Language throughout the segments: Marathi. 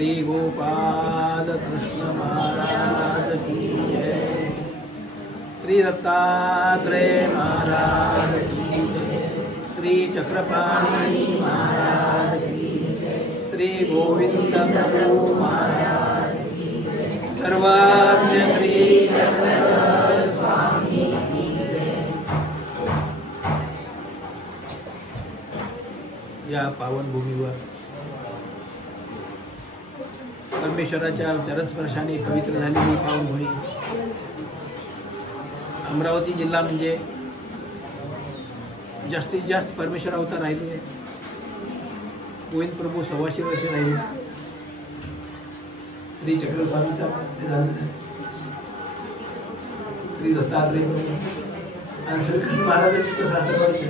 श्री गोपाल कृष्ण महाराज की जय। श्री दत्तात्रेय महाराज की जय। श्री चक्रपाणी महाराज की जय। श्री गोविंद प्रभु महाराज की जय। सर्वज्ञ श्री चक्रधर स्वामी की जय। या पावन भूमीवर परमेश्वराच्या चरणस्पर्शाने पवित्र झालेली पावनभूमी अमरावती जिल्हा म्हणजे जास्तीत जास्त परमेश्वर अवतार राहिले. गोविंद प्रभू 125 वर्ष राहिले. श्री चक्रस्वामीचा झाला, श्री दत्तात्रेय आणि श्रीकृष्ण महाराजांचे शास्त्रवर्ष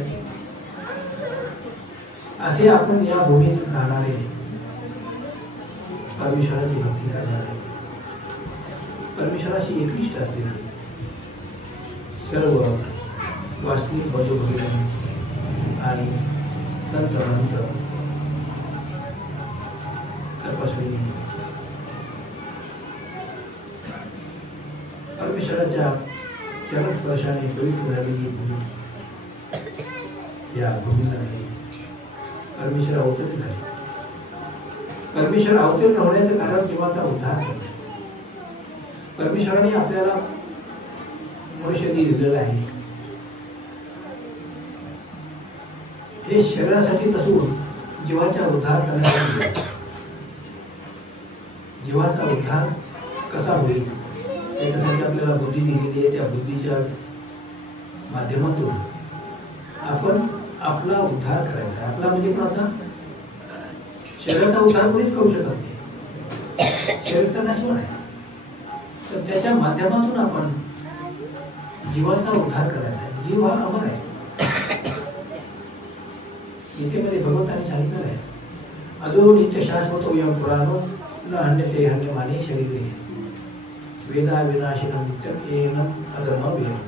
असे आपण या भूमीत राहणारे परमेश्वराची भक्ती करणारे परमेश्वराशी एकनिष्ठ असलेले सर्व वास्तविक बंधू भगिनी आणि संत महंत तपस्वी परमेश्वराच्या चरणस्पर्शाने पवित्र झालेली भूमी या भूमीला परमेश्वर अवतरित झाले. परमेश्वर अवतीर्ण होण्याचं कारण जीवाचा उद्धार करणे. परमेश्वराने आपल्याला मनुष्य दिलेलं आहे. हे शरीरासाठी नसून जीवाचा उद्धार करण्यासाठी. जीवाचा उद्धार कसा होईल त्याच्यासाठी आपल्याला बुद्धी दिलेली आहे. त्या बुद्धीच्या माध्यमातून आपण आपला उद्धार करायचा. आपला म्हणजे कोणाचा? शरीराचा उद्धार कोणीच करू शकत नाही. शरीराचा नश्वर आहे. तर त्याच्या माध्यमातून आपण जीवाचा उद्धार करायचा आहे. जीव हा अमर आहे. गीतेमध्ये भगवंताने सांगितलं आहे, अजो नित्य शाश्वतो यम पुराणो न हन्यते हन्यमाने शरीरे वेदा विनाशिनं नित्यम एनम अधर्मं.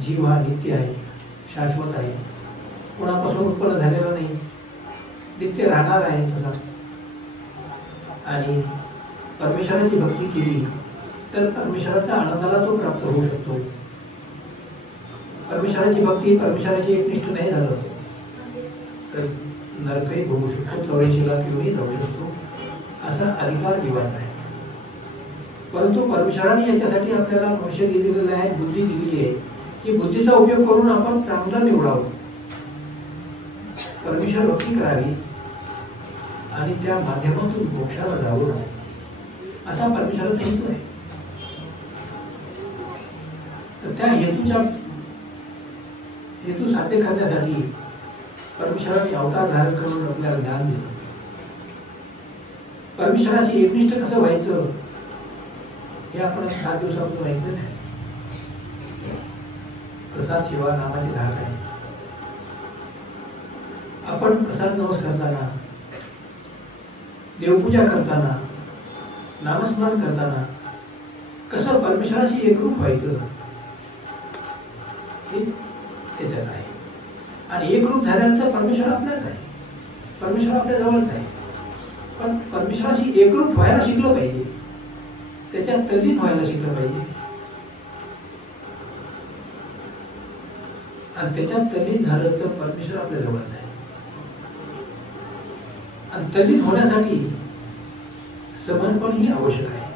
जीव हा नित्य आहे, शाश्वत आहे, कोणापासून उत्पन्न झालेला नाही, नित्य राहणार आहे तसा. आणि परमेश्वराची भक्ती केली तर परमेश्वराच्या आनंदाला तो प्राप्त होऊ शकतो. परमेश्वराची भक्ती परमेश्वराची एकनिष्ठ नाही झालं तर नरकही भोगू शकतो, 84 लाख योनी जाऊ शकतो, असा अधिकार जीवाचा आहे. परंतु परमेश्वराने याच्यासाठी आपल्याला मनुष्य दिलेलं आहे, बुद्धी दिलेली आहे की बुद्धीचा उपयोग करून आपण चांगलं निवडावं, परमेश्वर भक्ती करावी आणि त्या माध्यमातून मोक्षाला जावं, असा परमेश्वराचा हेतू आहे. तर त्या हेतू साध्य करण्यासाठी परमेश्वराने अवतार धारण करून आपल्याला ज्ञान दिलं. परमेश्वराशी एकनिष्ठ कसं व्हायचं हे आपण 7 दिवसापासून ऐकलं नाही. प्रसाद सेवा नामाची धाक आहे. आपण प्रसाद नवस करताना, देवपूजा करताना, नामस्मरण करताना कसं परमेश्वराशी एकरूप व्हायचं हे त्याच्यात आहे. आणि एकरूप झाल्यानंतर परमेश्वर आपल्याच आहे, परमेश्वर आपल्या जवळच आहे. पण परमेश्वराशी एकरूप व्हायला शिकलं पाहिजे, त्याच्यात तल्लीन व्हायला शिकलं पाहिजे. आणि त्याच्यात तल्लीन झालं तर परमेश्वर आपल्या जवळच आहे. आणि तल्लीन होण्यासाठी समर्पण ही आवश्यक आहे.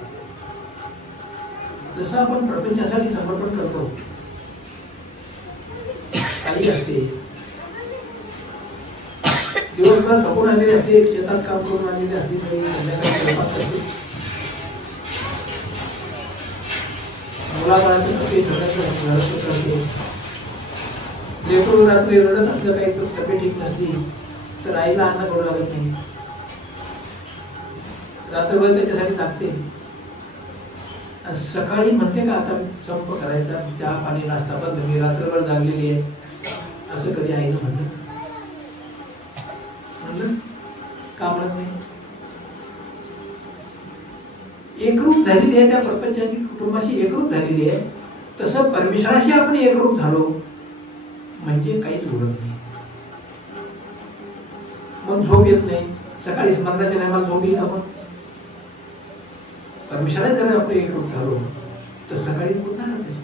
जसं आपण प्रपंचासाठी समर्पण करतो, काही असते दिवसभर थकून आलेले असते, शेतात काम करून आलेले असते, तरी संध्याकाळी मुलाबाळाचं असते, सगळ्याचं करते. लेकरू रात्री रडत असलं, काही तब्येत ठीक नसली तर आईला अन्न करू लागत नाही, रात्रभर त्याच्यासाठी टाकते. सकाळी म्हणते का आता संप करायचा, चहा पाणी नाश्ता पण मी रात्रभर जागलेली आहे, असं कधी आईनं म्हणलं का? म्हणत नाही. एकरूप झालेली आहे, त्या प्रपंचाची कुटुंबाशी एकरूप झालेली आहे. तसं परमेश्वराशी आपण एकरूप झालो म्हणजे काहीच उरत नाही. पण झोप येत नाही, सकाळी स्मरणाच्या टायमाला झोप येईल आपण. परमेश्वरात जर आपण एकरूप झालो तर सकाळी उठणारच आहे,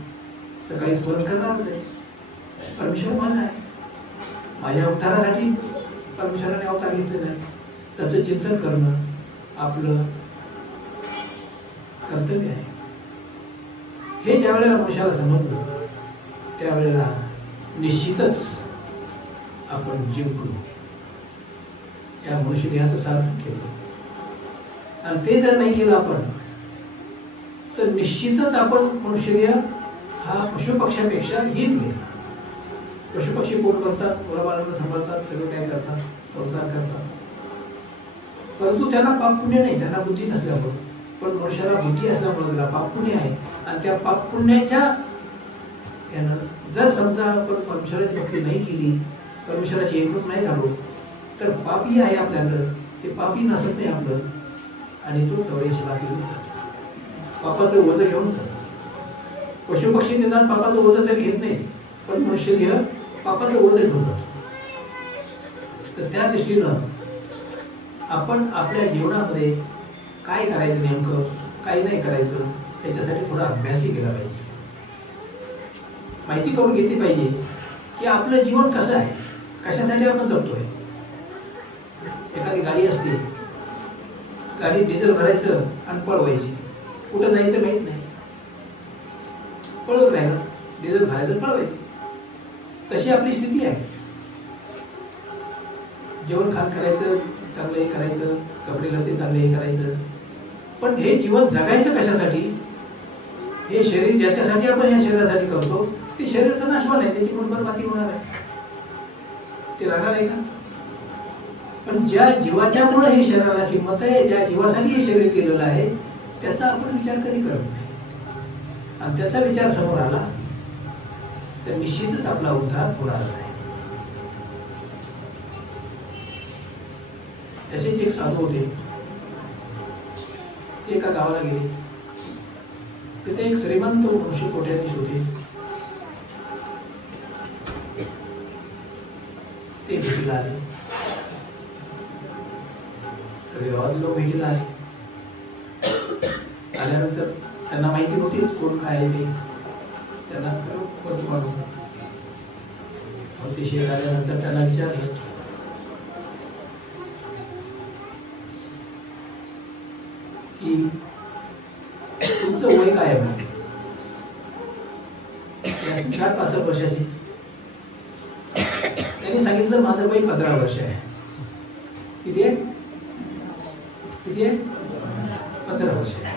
सकाळी स्मरण करणारच आहे. परमेश्वर माझा आहे, माझ्या अवतारासाठी परमेश्वराने अवतार घेतलेला आहे. त्याचं चिंतन करणं आपलं कर्तव्य आहे. हे ज्या वेळेला मनुष्याला समजलं त्यावेळेला निश्चितच आपण जिंकलो, या मनुष्य देहाचं सार्थक केलं. आणि ते जर नाही केलं आपण तर निश्चितच आपण मनुष्य देह हा पशुपक्ष्यापेक्षा हीन गेला. पशुपक्षी पोट भरतात, मुलाबाळांना सांभाळतात, सगळं काय करतात, संसार करतात, परंतु त्यांना पाप पुण्य नाही, त्यांना बुद्धी नसल्यामुळे. पण मनुष्याला बुद्धी असल्यामुळे त्याला पाप पुण्य आहे. आणि त्या पाप पुण्याच्या यानं जर समजा आपण परमेश्वराची भक्ती नाही केली, परमेश्वराची एकरूप नाही झालो तर पापी आहे आपल्याकडं, ते पापी नसत नाही आपलं, आणि तो चौऱ्याऐंशीला घेऊन जातो, पापाचं ओझं घेऊन जातो. पशुपक्षी निदान पापाचं ओझं तरी घेत नाही, पण मनुष्य देह पापाचं ओझं घेऊन जातो. तर त्या दृष्टीनं आपण आपल्या जीवनामध्ये काय करायचं, नेमकं काही नाही करायचं, त्याच्यासाठी थोडा अभ्यासही केला पाहिजे. माहिती करून घेतली पाहिजे की आपलं जीवन कसं आहे, कशासाठी आपण जगतोय. एखादी गाडी असते, गाडी डिझेल भरायचं आणि पळवायची, कुठं जायचं माहीत नाही, पळवत राहिलं, डिझेल भरायचं पळवायचं. तशी आपली स्थिती आहे. जेवण खाण करायचं, चांगलं हे करायचं, कपडे लत्ते चांगले हे करायचं, पण हे जीवन जगायचं कशासाठी. हे शरीर ज्याच्यासाठी आपण या शरीरासाठी करतो ते शरीर तर नाशवान आहे, त्याची मुठभर माती होणार आहे, ते राहणार आहे का. पण ज्या जीवाच्यामुळे हे शरीराला किंमत आहे, ज्या जीवासाठी हे शरीर केलेलं आहे, त्याचा आपण विचार कधी करत नाही. आणि त्याचा विचार समोर आला तर निश्चितच आपला उद्धार होणार आहे. असेच एक साधू होते, ते एका गावाला गेले. तिथे एक श्रीमंत मनुष्य कोट्याधीश होते. ते भेटीला आले, सगळे गावात लोक भेटीला आले. आल्यानंतर त्यांना माहिती होती कोण काय आहे ते, त्यांना सर्व अतिशय आल्यानंतर त्यांना विचारलं की तुमचं वय काय आहे म्हणजे. 4-5 वर्षाची. त्यांनी सांगितलं माझं वय 15 वर्ष आहे. किती आहे? किती आहे? 15 वर्ष आहे.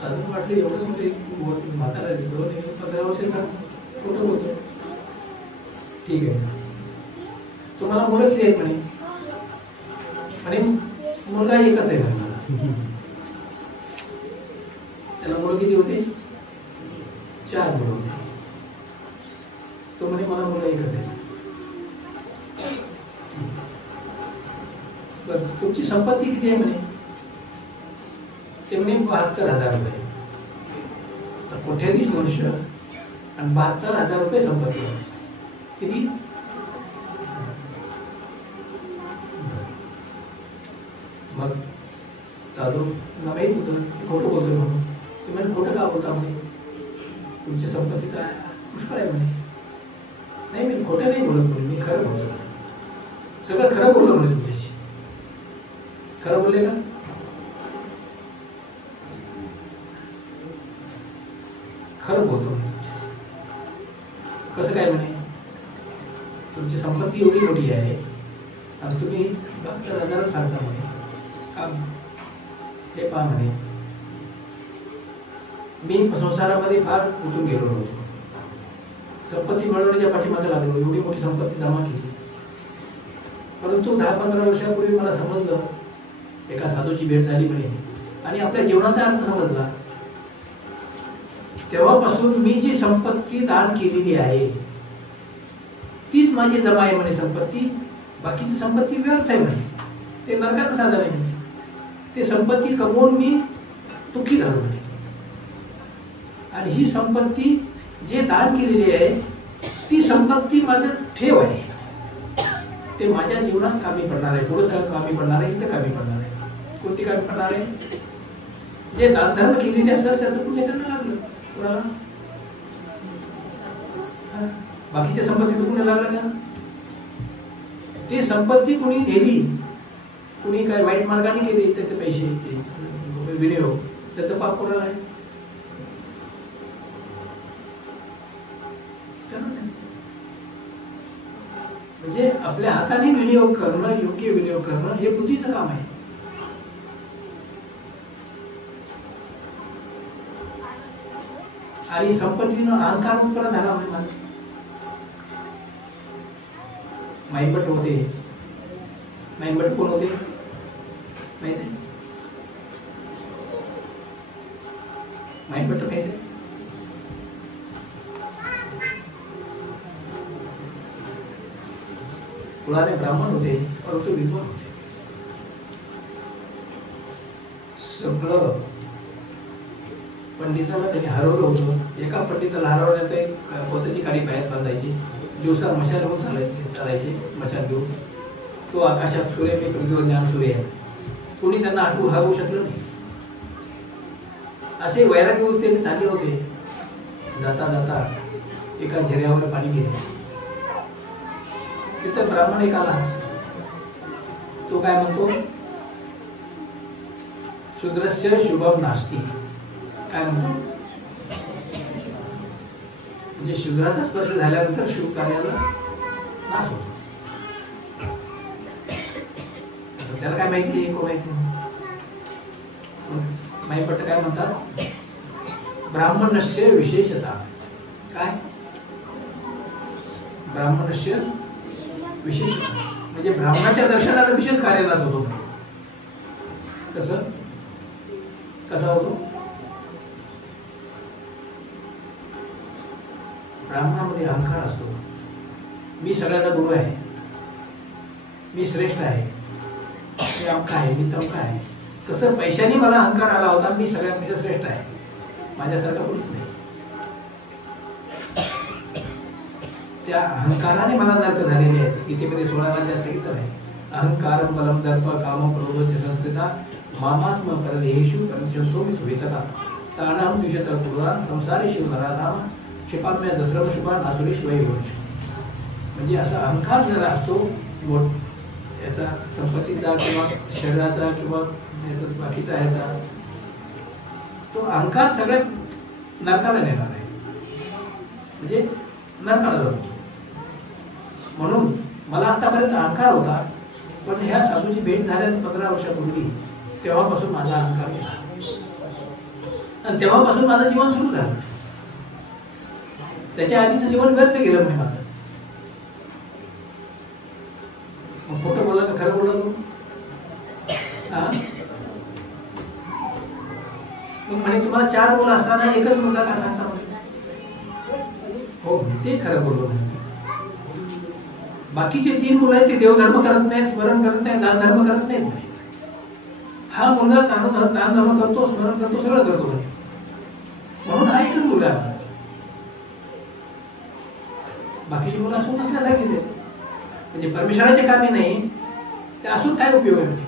साधून वाटलं एवढं म्हणजे म्हातारा 15 वर्षाचा कुठं बोलतो. ठीक आहे, तुम्हाला मुलं किती आहेत म्हणे. आणि मुलगा एकच आहे म्हणे. त्याला मुलं किती होते? 4 मुलं होते. तो म्हणे मला मुलं एकच आहे. तुमची संपत्ती किती आहे म्हणे. ते म्हणे 72,000 रुपये. तर कोट्याधीश मनुष्य आणि 72,000 रुपये संपत्ती आहे. किती? मग साधूंना माहीत होतं खोटं बोलतोय म्हणून. ते म्हणे खोटं का बोलता म्हणे, तुमची संपत्ती काय पुष्कळ आहे म्हणे. नाही मी खोटं नाही बोलत म्हणे, मी खरं बोलतो, सगळं खरं बोललो म्हणे तुमच्याशी. खरं बोलले का? खरं बोलतो म्हणे. कसं काय म्हणे, तुमची संपत्ती एवढी मोठी आहे आणि तुम्ही 72,000 सांगता म्हणे. काम हे पहा म्हणे, मी संसारामध्ये फार गुंतून गेलो होतो, संपत्ती मिळवण्याच्या पाठीमागे लागलो, एवढी मोठी संपत्ती जमा केली. परंतु 10-15 वर्षापूर्वी मला समजलं, एका साधूची भेट झाली म्हणे आणि आपल्या जीवनाचा अर्थ समजला. तेव्हापासून मी जी संपत्ती दान केलेली आहे तीच माझी जमा आहे म्हणे संपत्ती. बाकीची संपत्ती व्यर्थ आहे म्हणे, ते नरकाचं साधन आहे म्हणे. ते संपत्ती कमवून मी दुःखी झालो म्हणे. आणि ही संपत्ती जे दान केलेली आहे ती संपत्ती माझं ठेव आहे. ते माझ्या जीवनात कामी पडणार आहे, पुढे कामी पडणार आहे, इथं कामी पडणार आहे. कोणती कामी पडणार आहे? जे दानधर्म केलेले असतात त्याचं पुण्य त्यांना लागलं. कोणाला? बाकीच्या संपत्तीचं पुण्य लागलं का? ती संपत्ती कुणी नेली, कुणी काय वाईट मार्गाने केली, त्याचे पैसे ते विनियोग, त्याचं पाप कोणाला आहे? म्हणजे आपल्या हाताने विनियोग करणं, योग्य विनियोग करणं हे बुद्धीचं काम आहे. आणि संपत्तीनं अहंकार मुक्त झाला म्हणजे माझा माईपट होते. माईपट कोण होते माहिती आहे? माईपट माहिती आहे? कुळाने ब्राह्मण होते, परंतु विद्वान होते. सगळं पंडिताला त्याने हरवलं होतं. एका पंडिताला हरवण्याचं एक पोताची काडी पायात बांधायची, दिवसा मशाल घेऊन चालायचे, मशाल घेऊन. तो आकाशात सूर्य मी पृथ्वीवर ज्ञान सूर्य आहे. कोणी त्यांना हरवू शकलं नाही. असे वैराग्य त्यांनी चालले होते. जाता जाता एका झऱ्यावर पाणी गेले. तिथं ब्राह्मण एक आला. तो काय म्हणतो? शूद्रस्य शुभम नास्ति. काय म्हणतो? म्हणजे शूद्राचा स्पर्श झाल्यानंतर शुभ कार्याला नाश होतो. त्याला काय माहिती आहे? माहिती माईपट्ट काय म्हणतात? ब्राह्मणस्य विशेषता. काय? ब्राह्मणस्य विशेष म्हणजे ब्राह्मणाच्या दर्शनाला विशेष कार्यालाच होतो. कसं कसा होतो? ब्राह्मणामध्ये अहंकार असतो. मी सगळ्याचा गुरु आहे, मी श्रेष्ठ आहे, मी अमका आहे, मी तमका आहे. तसं पैशाने मला अहंकार आला होता, मी सगळ्यांपेक्षा श्रेष्ठ आहे, माझ्यासारखा कोणीच नाही. त्या अहंकाराने मला नरक झालेले आहेत. गीतेमध्ये 16 अध्यायात सांगितलं आहे. अहंकारम बलम दर्प काम क्रोध संस्कृता मामात्म परदेहेषु परंचो मी सुवितता ताणम द्विषत कुर्वाण संसारेषु नराधाम क्षिपाम्य दसरम शुभान आसुरेश वैभवश. म्हणजे असा अहंकार जरा असतो याचा, संपत्तीचा किंवा शरीराचा किंवा बाकीचा ह्याचा, तो अहंकार सगळ्यात नरकाला नेणार आहे, म्हणजे नरकाला जातो. म्हणून मला आतापर्यंत अहंकार होता, पण ह्या साधूची भेट झाल्या 15 वर्षापूर्वी तेव्हापासून माझा अहंकार गेला आणि तेव्हापासून माझं जीवन सुरू झालं. त्याच्या आधीचं जीवन व्यर्थ गेलं म्हणजे माझं. मग खोटं बोलला का खरं बोलला तू? मग म्हणे तुम्हाला 4 मुलं असताना एकच मुलगा का सांगता? हो, ते खरं बोललो. बाकीचे 3 मुलं आहेत ते देवधर्म करत नाहीत, स्मरण करत नाही, दानधर्म करत नाहीत. हा मुलगा दानधर्म करतो, स्मरण करतो, सगळं करतो म्हणे. म्हणून हा एकच मुलगा आहे. बाकीची मुलं असून नसल्यासारखीच आहेत, म्हणजे परमेश्वराचे कामी नाही, ते असून काय उपयोग आहे?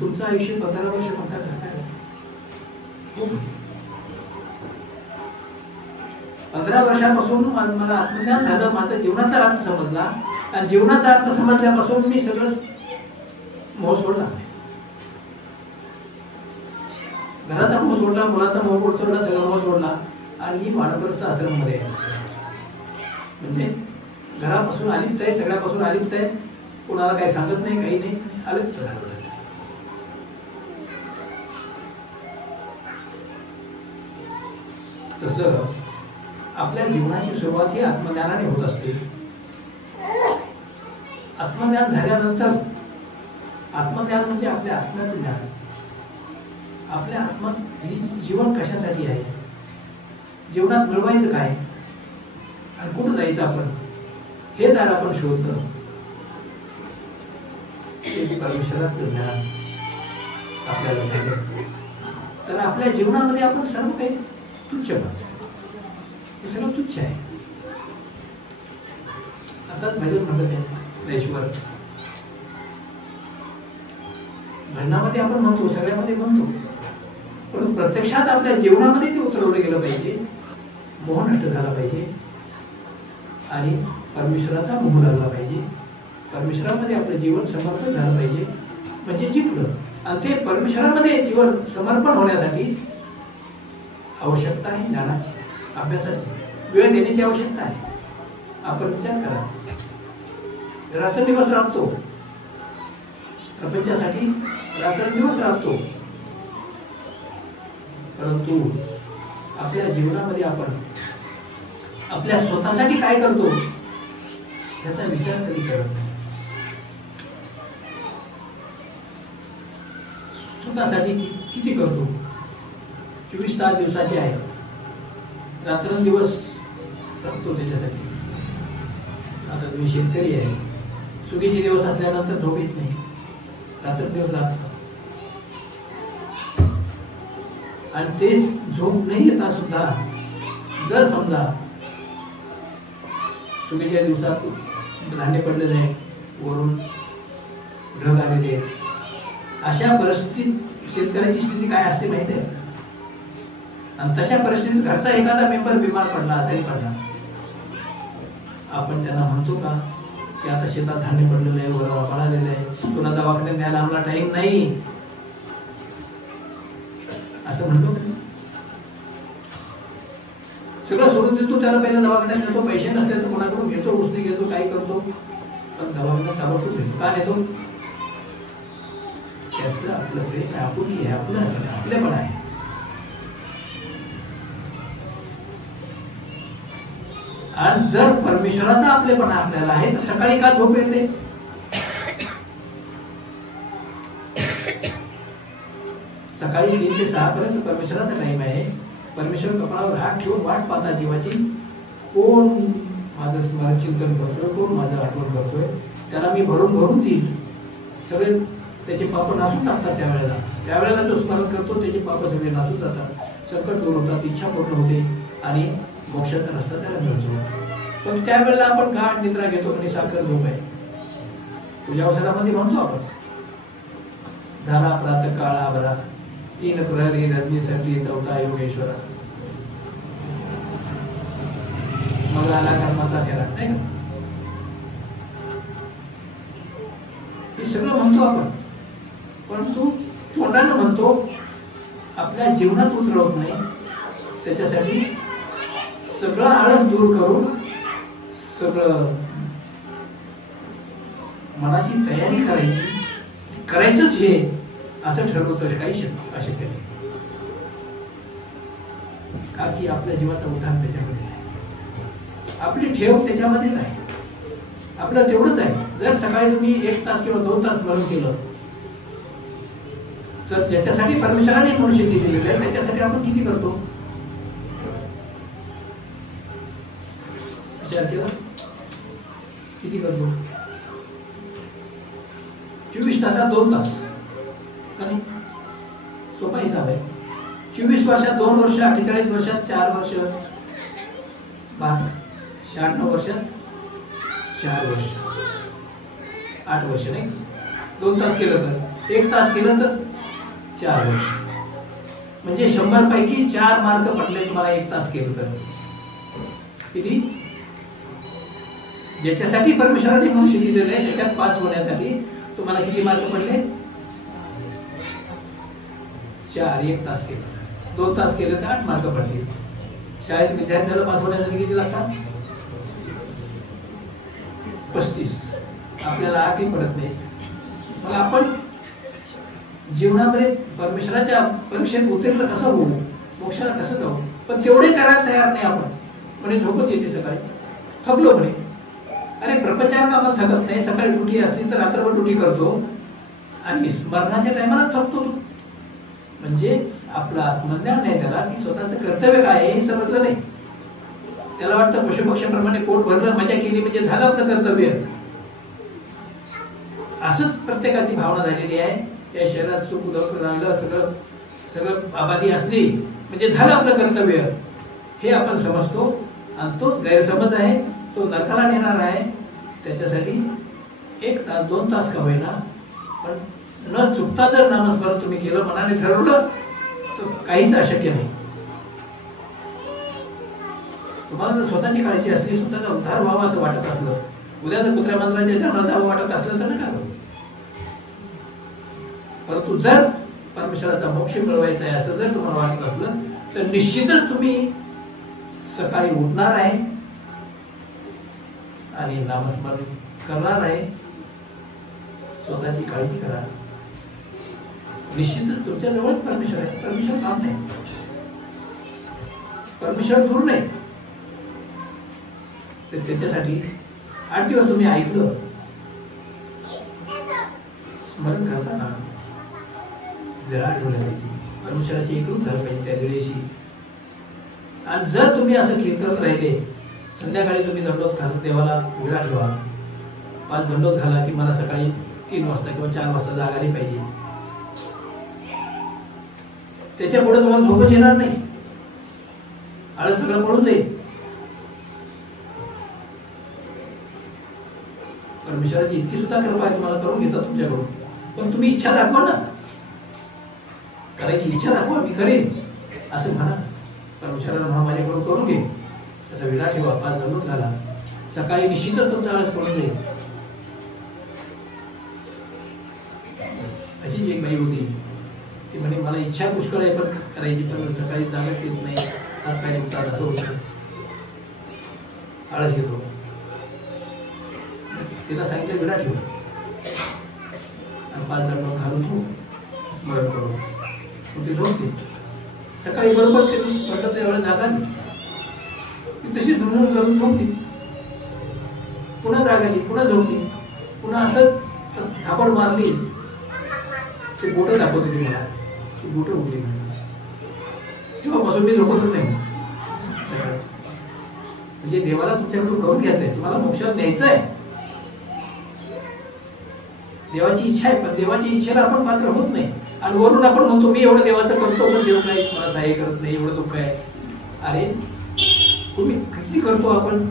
तुमचं आयुष्य 15 वर्ष म्हणता कसं काय? 15 वर्षापासून मला आत्मज्ञान झालं, माझा जीवनाचा अर्थ समजला आणि जीवनाचा अर्थ समजल्यापासून मी सगळं मोह सोडला. घराचा मोह सोडला, मुलाचा मोह सोडला, सगळं मोह सोडला आणि वानप्रस्थ आश्रममध्ये आहे. म्हणजे घरापासून अलिप्त आहे, सगळ्यापासून अलिप्त आहे, कोणाला काही सांगत नाही, काही नाही, अलिप्त झालं. तसं आपल्या जीवनाची सुरुवात ही आत्मज्ञानाने होत असते. आत्मज्ञान झाल्यानंतर, आत्मज्ञान म्हणजे आपल्या आत्म्याचं ज्ञान. आपल्या आत्मा जीवन कशासाठी आहे, जीवनात मिळवायचं काय आणि कुठं जायचं आपण, हे जर आपण शोधलं ते परमेश्वराचं ज्ञान आपल्याला झालं तर आपल्या जीवनामध्ये आपण सर्व काही तुच्छ मानतो. हे सगळं तुच्छ आहे. आता भजन म्हणत आहे ईश्वर, भजनामध्ये आपण म्हणतो, सगळ्यामध्ये म्हणतो, परंतु प्रत्यक्षात आपल्या जीवनामध्ये ते उतरवलं गेलं पाहिजे, मोह नष्ट झाला पाहिजे आणि परमेश्वराचा मोह लागला पाहिजे, परमेश्वरामध्ये आपलं जीवन समर्पण झालं पाहिजे, म्हणजे जिंकलं. आणि ते परमेश्वरामध्ये जीवन समर्पण होण्यासाठी आवश्यकता आहे ज्ञानाची, अभ्यासाची, वेळ देण्याची आवश्यकता आहे. आपण विचार करा, रात्रंदिवस राबतो प्रपंचासाठी, रात्रंदिवस राबतो, परंतु आपल्या जीवनामध्ये आपण आपल्या स्वतःसाठी काय करतो याचा विचार कधी करत नाही. स्वतःसाठी किती करतो? 24 तास दिवसाचे आहे, रात्रंदिवस राबतो त्याच्यासाठी. आता तुम्ही शेतकरी आहे, सुगीचे दिवस असल्यानंतर झोप येत नाही, रात्रंदिवस राबतो, आणि ते झोप नाही येता सुद्धा जर समजा सुगीच्या दिवसात धान्य पडलेलं आहे, वरून ढग आलेले आहेत, अशा परिस्थितीत शेतकऱ्याची स्थिती काय असते माहिती आहे? आणि तशा परिस्थितीत घरचा एखादा मेंबर बिमार पडला, आजारी पडला, आपण त्यांना म्हणतो का की आता शेतात धान्य पडलेलं आहे, वर पळालेलं आहे, तुला दवाखान्यात न्यायला आम्हाला टाइम नाही, असं म्हणतो का? सगळं सोडून देतो, त्याला पहिला दवाखान्यात नेतो, पैसे नसले तर कोणाकडून घेतो, उसने घेतो, काय करतो, पण दवाखान्यात ताबडतोब घेतो. का नेतो? त्यातलं आपलं प्रेम आहे, आपुलकी आहे, आपलेपण आहे. आणि जर परमेश्वराचा आपलेपणा आपल्याला आहे तर सकाळी का झोप येते? सकाळी 3 ते 6 पर्यंत परमेश्वराचा टाइम आहे. परमेश्वर कपाळावर हात ठेवून वाट पाहता जीवाची, कोण माझं स्मरण चिंतन करतोय, कोण माझं आठवण करतोय, त्याला मी भरून भरून देईल. सगळे त्याचे पाप नासून टाकतात त्यावेळेला जो स्मरण करतो त्याचे पाप सगळे नासून जातात, संकट दूर होतात, इच्छा पूर्ण होते आणि मोक्षाचा रस्ता त्याला मिळतो. पण त्यावेळेला आपण गाढ निद्रा घेतो आणि साखर झोप आहे. पूजा अवसरामध्ये म्हणतो आपण, झाला प्रातः काळा भरा, 3 प्रहरी रजनीसाठी 4था योगेश्वरा, मग आला कर्माचा फेरा, नाही का? हे सगळं म्हणतो आपण, परंतु तोंडानं म्हणतो, आपल्या जीवनात उतरवत नाही. त्याच्यासाठी सगळं आळस दूर करून सगळं मनाची तयारी करायचंच हे असं ठरवतं, काही अशक्य नाही. का की आपल्या जीवाचा उद्धार त्याच्यामध्ये आहे, आपली ठेव त्याच्यामध्येच आहे, आपलं तेवढंच आहे. जर सकाळी तुम्ही 1 तास किंवा 2 तास स्मरण केलं तर ज्याच्यासाठी परमेश्वराने मनुष्य दिलेलं आहे त्याच्यासाठी आपण किती करतो? विचार केला किती करतो? 24 तासात 2 तास, आणि सोपा हिसाब आहे. 24 वर्षात 2 वर्ष, 48 वर्षात 4 वर्ष, 96 वर्षात 4 वर्ष, 8 वर्ष, नाही? 2 तास केलं तर, 1 तास केलं तर 4 वर्ष, म्हणजे 100 पैकी 4 मार्क पडले तुम्हाला 1 तास केलं तर. किती? ज्याच्यासाठी परमेश्वराने मनुष्य दिलेलं आहे त्याच्यात पास होण्यासाठी तुम्हाला किती मार्क पडले? 4. 1 तास केलं, 2 तास केलं तर 8 मार्क पडले. शाळेत विद्यार्थ्याला पास होण्यासाठी किती लागतात? 35. आपल्याला 8ही पडत नाही. मग आपण जीवनामध्ये परमेश्वराच्या परीक्षेत उत्तीर्ण कसं होऊ, मोक्षाला कसं जाऊ, पण तेवढे करायला तयार नाही आपण. म्हणे झोपच येते सकाळी, थकलो म्हणे. अरे प्रपंचाला आम्हाला थकत नाही, सकाळी ड्युटी असली तर रात्रभर ड्युटी करतो आणि स्मरणाच्या टायमाला थकतो तू. म्हणजे आपलं आत्मज्ञान नाही त्याला, की स्वतःचं कर्तव्य काय आहे हे समजलं नाही. त्याला वाटतं पशुपक्ष्याप्रमाणे पोट भरलं, मजा केली म्हणजे झालं आपलं कर्तव्य. असंच प्रत्येकाची भावना झालेली आहे. या शहरात सुख दुःख राहिलं, सगळं आबादी असली म्हणजे झालं आपलं कर्तव्य, हे आपण समजतो. आणि तोच गैरसमज आहे, तो नरकाला नेणार आहे. त्याच्यासाठी 1 तास 2 तास का होईना, पण न चुकता जर नामस्मरण तुम्ही केलं, मनाने ठरवलं, तर काहीच अशक्य नाही. तुम्हाला जर स्वतःची काळजी असली, स्वतःचा उद्धार व्हावा असं वाटत असलं, उद्या जर कुत्र्या मंत्राच्या चरणात जावं वाटत असलं तर नका करू. परंतु जर परमेश्वराचा मोक्ष मिळवायचा आहे असं जर तुम्हाला वाटत असलं तर निश्चितच तुम्ही सकाळी उठणार आहे आणि नामस्मरण करणार आहे. स्वतःची काळजी करा. निश्चितच तुमच्या जवळच परमेश्वर आहे. परमेश्वर काम नाही, परमेश्वर दूर नाही. तर त्याच्यासाठी 8 दिवस तुम्ही ऐकलं, स्मरण करताना जरा आठवलं पाहिजे, परमेश्वराची एकरूप झालं पाहिजे त्या वेळेशी. आणि जर तुम्ही असं कीर्तन राहिले, संध्याकाळी तुम्ही दंडोत घाला, देवाला विडा ठेवा, 5 दंडोत घाला की मला सकाळी 3 वाजता किंवा 4 वाजता जाग आली पाहिजे. त्याच्या पुढे तुम्हाला झोपच येणार नाही, आळस सगळं पळून जाईल. परमेश्वराची इतकी सुद्धा कृपा आहे, तुम्हाला करून घेतात तुमच्याकडून. पण तुम्ही इच्छा दाखवा ना, करायची इच्छा दाखवा, मी करेन असं म्हणा. परमेश्वराला म्हणा माझ्याकडून करून घे, त्याचा विडा ठेवा, 5 दंडोत घाला, सकाळी निश्चितच तुमचा आळस पळून जाईल. अशीच एक बाई होती, ती म्हणे मला इच्छा पुष्कळ आहे पण करायची, पण सकाळी जागच येत नाही, हात पाय दुखतात, असं होतं, आळस येतो. तिला सांगितलं विडा ठेव आणि 5 दंडोत घालून तू स्मरण करू. ती झोपली. सकाळी बरोबर ते वाटत एवढ्या जागा नाही, ती तशी झुमून करून झोपली. पुन्हा जाग आली, पुन्हा झोपली, पुन्हा असं थापड मारली. ते बोट दाखवत होती मला, ती बोट उठली. तेव्हापासून मी झोपतच नाही. म्हणजे देवाला तुमच्याकडून करून घ्यायचंय, तुम्हाला मोक्षात न्यायचं आहे. देवाची इच्छा आहे, पण देवाची इच्छेला आपण पात्र होत नाही. आणि वरून आपण म्हणतो मी एवढं देवाचं करतो, पण देव नाही मला सहाय्य करत नाही, एवढं दुःख आहे. अरे तुम्ही किती करतो आपण,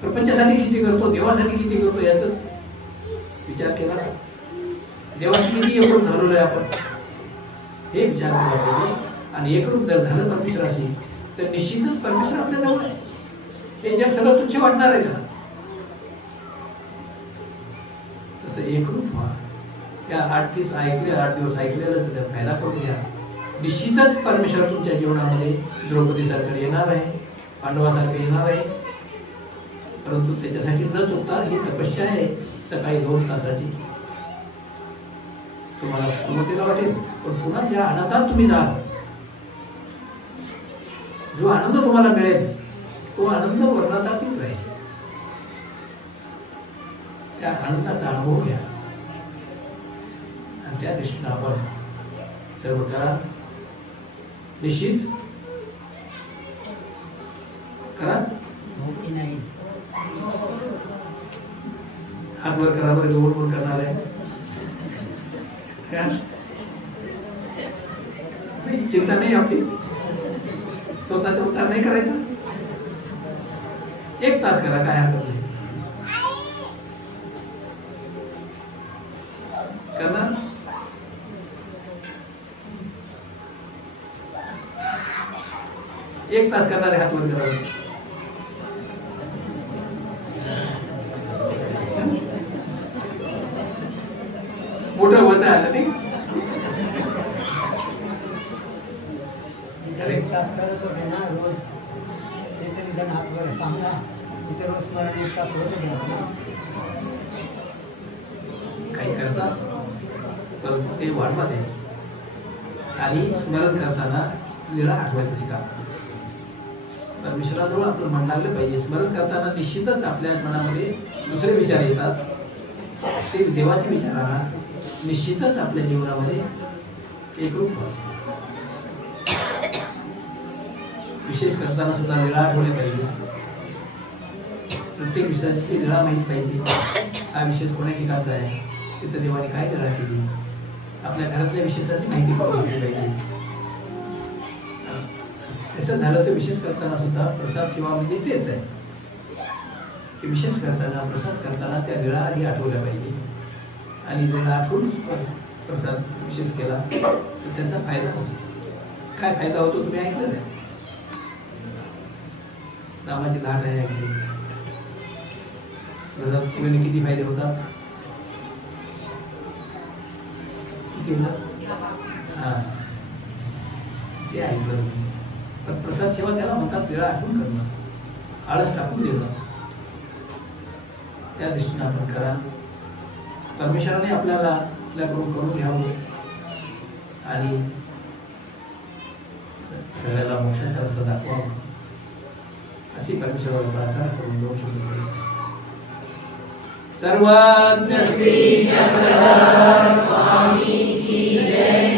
प्रपंचासाठी किती करतो, देवासाठी किती करतो, याचा विचार केला. देवासाठी किती एकरूप झालेलो आहे आपण, हे विचार केला पाहिजे. आणि एकरूप जर झालं परमेश्वराशी तर निश्चितच परमेश्वर आपल्या जवळ आहे. हे जग सगळं तुच्छ वाटणार आहे त्याला. तसं एकरूप व्हा. त्या 8 दिवस ऐकलेलं त्याचा फायदा करून घ्या. निश्चितच परमेश्वर तुमच्या जीवनामध्ये द्रौपदीसारखं येणार आहे, पांडवासारखं येणार आहे. परंतु त्याच्यासाठी न चुकता ही तपस्या आहे सकाळी 2 तासाची. तुम्हाला सुरुवातीला वाटेल, पण पुन्हा ज्या आनंदात तुम्ही जाल, जो आनंद तुम्हाला मिळेल तो आनंद वर्णनातीत राहील. त्या आनंदाचा अनुभव घ्या आणि त्या दृष्टीने आपण सर्व करा. निश्चित करा. हात वर करा बरं, गोल गोल करणार आहे. चिंता नाही आपली, स्वतःचा उद्धार नाही करायचा. 1 तास करा, काय हरकत नाही. करणार. एक तास करणारे हात वर करा. मोठं वजन आलं नाही. 1 तास करत होते ना रोज, ते जण हात वर सांगा, तिथे रोज स्मरण 1 तास होत होते. काही करतात परंतु ते वाढवा आहे. आणि स्मरण करताना लिळा आठवायचं शिका. परमेश्वराजवळ आपलं मन लागलं पाहिजे. स्मरण करताना निश्चितच आपल्या मनामध्ये दुसरे विचार येतात, ते देवाचे विचार आणा. निश्चितच आपल्या जीवनामध्ये एकरूप व्हा. विशेष करताना सुद्धा लिळा आठवले पाहिजे. प्रत्येक विषयाची लिळा माहीत पाहिजे. हा विशेष कोण्या ठिकाणचा आहे, तिथं देवाने काय लिळा केली, आपल्या घरातल्या विशेषाची माहिती करून घेतली पाहिजे. तसं झालं तर विशेष करताना सुद्धा प्रसाद सेवा म्हणजे तेच आहे ते विशेष करताना प्रसाद करताना त्या वेळा आधी आठवल्या पाहिजे आणि जर आठवून प्रसाद विशेष केला तर त्याचा फायदा होतो. काय फायदा होतो तुम्ही ऐकलं नाही? नामाची धाट आहे ऐकली. प्रसाद सेवेने किती फायदे होतात? किती होतात? हां, ते ऐकलं. पण प्रसाद सेवा त्याला म्हणतात वेळा आठवून करणं, आळस टाकून देणं. त्या दृष्टीने आपण करा. परमेश्वराने आपल्याकडून करून घ्यावं आणि सगळ्याला मोक्षाचा रस्ता दाखवावं अशी परमेश्वराला प्रार्थना करून जाऊ शकतो. सर्वज्ञ श्री चक्रधर स्वामी की जय.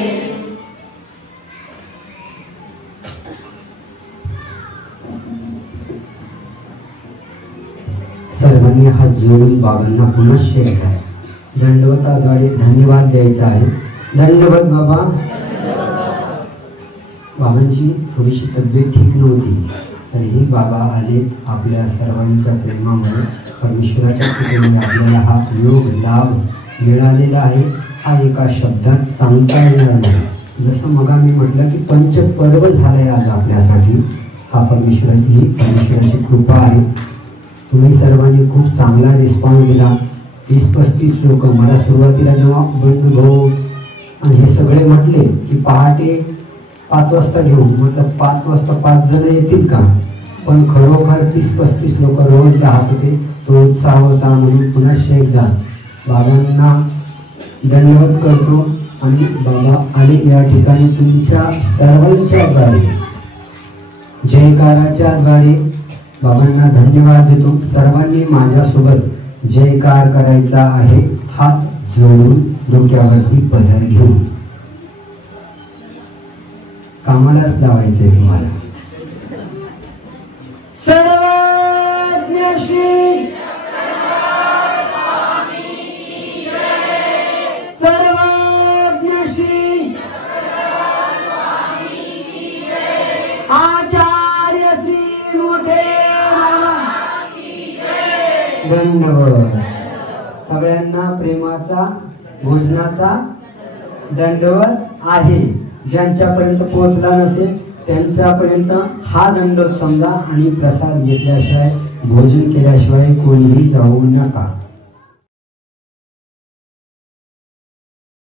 सर्वांनी हात जोडून बाबांना पुनश्च एकदा दंडवताद्वारे धन्यवाद द्यायचा आहे. दंडवत बाबा. बाबांची थोडीशी तब्येत ठीक नव्हती तरीही बाबा आले. आपल्या सर्वांच्या प्रेमामुळे परमेश्वराच्या कृपेने आपल्याला हा योग लाभ मिळालेला आहे. हा एका शब्दात सांगता येणार नाही. जसं मग मी म्हटलं की पंचपर्व झालंय आज आपल्यासाठी. हा परमेश्वराची कृपा आहे. तुम्ही सर्वांनी खूप चांगला रिस्पॉन्स दिला. 30-35 लोक. मला सुरुवातीला जेव्हा बंधू भाऊ आणि हे सगळे म्हटले की पहाटे 5 वाजता घेऊ, म्हटलं 5 वाजता 5 जण येतील का? पण खरोखर 30-35 लोक रोज राहत होते. तो उत्साह होता. म्हणून पुन्हा एकदा बाबांना दंडवत करतो आणि बाबा आले या ठिकाणी तुमच्या सर्वांच्या द्वारे जयकाराच्या द्वारे बाबांना धन्यवाद देतो. सर्वांनी माझ्यासोबत जयकार करायचा आहे. हात जोडून डोक्यावरती पदर घेऊन कामालाच लावायचे तुम्हाला. सर्वज्ञ श्री सर्वज्ञ श्री आचार्य श्री मोठे दंडवत. सगळ्यांना प्रेमाचा भोजनाचा दंडवत आहे. ज्यांच्यापर्यंत पोहोचला नसेल त्यांच्यापर्यंत हा दंडवत समजा आणि प्रसाद घेतल्याशिवाय भोजन केल्याशिवाय कोणीही जाऊ नका.